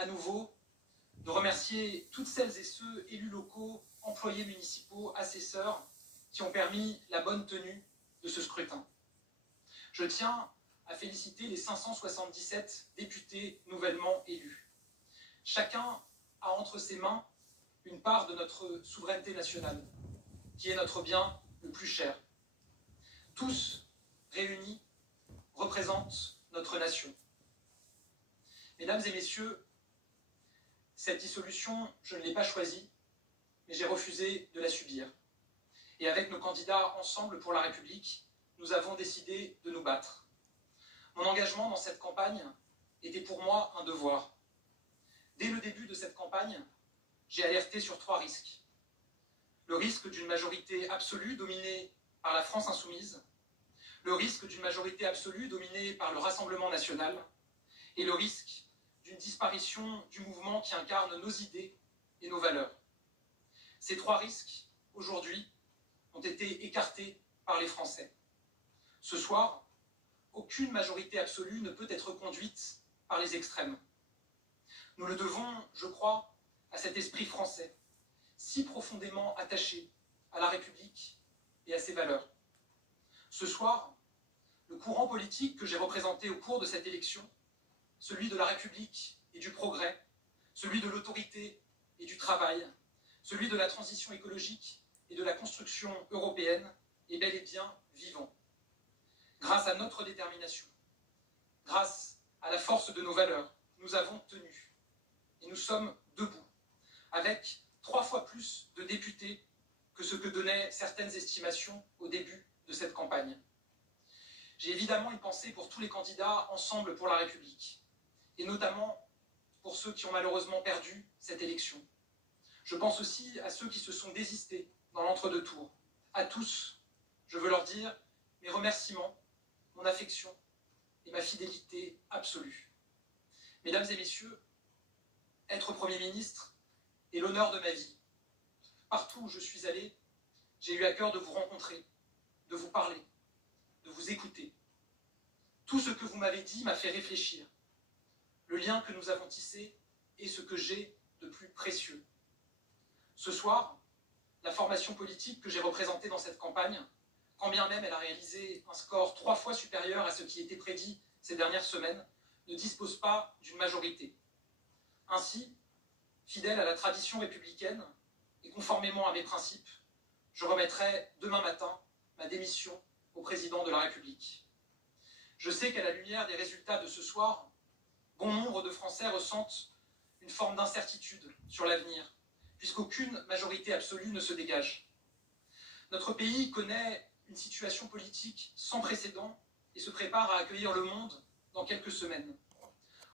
à nouveau de remercier toutes celles et ceux, élus locaux, employés municipaux, assesseurs, qui ont permis la bonne tenue de ce scrutin. Je tiens à féliciter les 577 députés nouvellement élus. Chacun a entre ses mains une part de notre souveraineté nationale, qui est notre bien le plus cher. Tous, réunis, représentent notre nation. Mesdames et messieurs, cette dissolution, je ne l'ai pas choisie, mais j'ai refusé de la subir. Et avec nos candidats Ensemble pour la République, nous avons décidé de nous battre. Mon engagement dans cette campagne était pour moi un devoir. Dès le début de cette campagne, j'ai alerté sur 3 risques. Le risque d'une majorité absolue dominée par la France insoumise, le risque d'une majorité absolue dominée par le Rassemblement national et le risque d'une disparition du mouvement qui incarne nos idées et nos valeurs. Ces 3 risques, aujourd'hui, ont été écartés par les Français. Ce soir, aucune majorité absolue ne peut être conduite par les extrêmes. Nous le devons, je crois, à cet esprit français, si profondément attaché à la République et à ses valeurs. Ce soir, le courant politique que j'ai représenté au cours de cette élection, celui de la République et du progrès, celui de l'autorité et du travail, celui de la transition écologique et de la construction européenne, est bel et bien vivant. Grâce à notre détermination, grâce à la force de nos valeurs, nous avons tenu. Et nous sommes debout, avec 3 fois plus de députés que ce que donnaient certaines estimations au début de cette campagne. J'ai évidemment une pensée pour tous les candidats Ensemble pour la République, et notamment pour ceux qui ont malheureusement perdu cette élection. Je pense aussi à ceux qui se sont désistés dans l'entre-deux tours. À tous, je veux leur dire mes remerciements, mon affection et ma fidélité absolue. Mesdames et messieurs, être Premier ministre est l'honneur de ma vie. Partout où je suis allé, j'ai eu à cœur de vous rencontrer, de vous parler, de vous écouter. Tout ce que vous m'avez dit m'a fait réfléchir. Le lien que nous avons tissé est ce que j'ai de plus précieux. Ce soir, la formation politique que j'ai représentée dans cette campagne, quand bien même elle a réalisé un score 3 fois supérieur à ce qui était prédit ces dernières semaines, ne dispose pas d'une majorité. Ainsi, fidèle à la tradition républicaine et conformément à mes principes, je remettrai demain matin ma démission au président de la République. Je sais qu'à la lumière des résultats de ce soir, bon nombre de Français ressentent une forme d'incertitude sur l'avenir, puisqu'aucune majorité absolue ne se dégage. Notre pays connaît une situation politique sans précédent et se prépare à accueillir le monde dans quelques semaines.